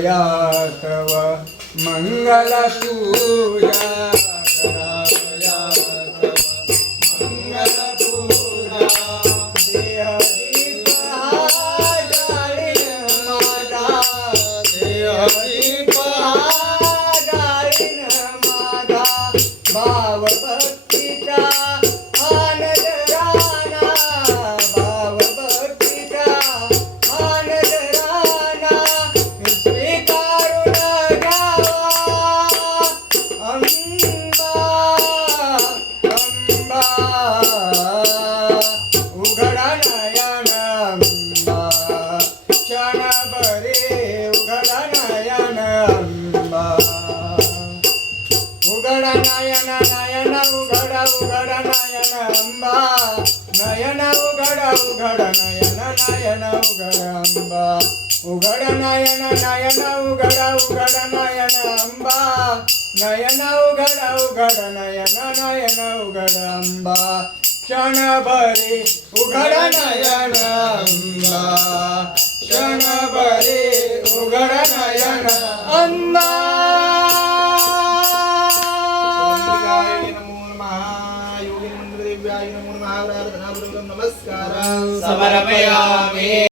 करावया तव मंगल पूजा करावया तव मंगल पूजा देह दीप हा जाळीन माझा देह दीप हा जाळीन माझा भाव भक्तीचा आनंद राणा भाव भक्तीचा आनंद राणा स्वीकारून घ्यावा अंबा अंबा उघडा नयन अंबा क्षणभरे उघडा नयन अंबा उघडा नयन नयन उघडा उघडा नयन अंबा नयन उघडा उघडा नयन नयन उघडा अंबा उघडा नयन नयन उघडा उघडा नयन अंबा नयन उघडा उघडा नयन नयन उघडा अंबा क्षणभरे उघडा नयन अंबा क्षणभरे उघडा नयन अंबा समर्पयामि।